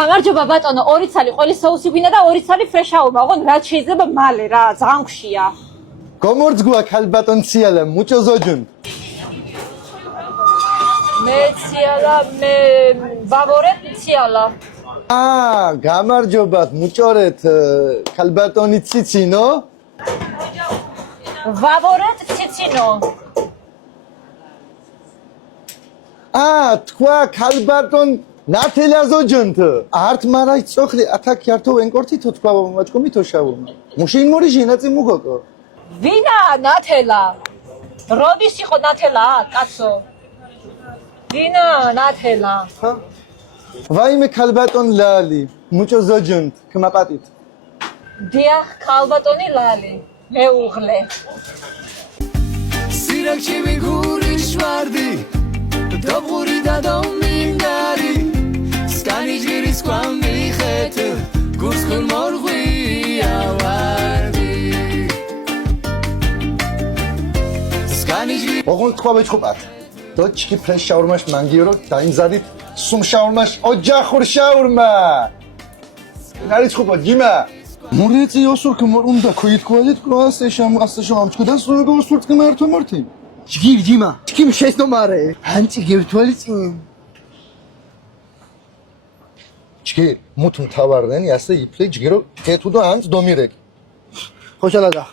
გამარჯობა ბატონო, 2 ცალი ყველის соуსი გვინდა და 2 ცალი ფრეშაობა. ოღონდ რაც შეიძლება მალე რა, ძალიან ხშია. Коморцгуа калбатон ციალა, мучо зоჯун. მე ციალა, მე ვაворეთ ციალა. გამარჯობათ, მუჭორეთ ქალბატონი ციცინო? ვაворეთ ციცინო. თქვა ქალბატონ ნათელაზოჯონთ. არტ მარაი წოხლი ათაკი ართო ენკორთითო თქვა მაჭკომითო შავო. მუშინ მორი ჟინაწი მუხოკო. ვინა ნათელა? როდის იყო ნათელა, კაცო? ვინა ნათელა? ვაიმე ქალბატონ ლალი, მუჭო ზოჯონთ, ქმაპატით. დიახ, ქალბატონი ლალი, მეუღლე. სირაკში ვიგური შვარდი, დობღური და დომინდარი, სკანი ჯირის კვამი ხეთ, გურსხულ მორღვია ვარდი. სკანი ჯირის ოღონდ თქვა ვეჭყობათ. დოჩკი ფრეშ შაურმაშ მანგიორო დაიმზადით სუმ შაურმაშ ოჯახურ შაურმა. ნარი ცხუბო ჯიმა. მურეცი ოსურკ მორუნდა ქუითქვალით კვასე შამასე შამჩკდა სულგო ოსურკ მართო მართი. ჯგირ ჯიმა. ჯკიმ შესნომარე. ანჭი გევთვალი წინ. ჯგირ მუთ მთავარდენი ასე იფლე ჯგირო კეთუდო ანც დომირეკ. ხოშალადა.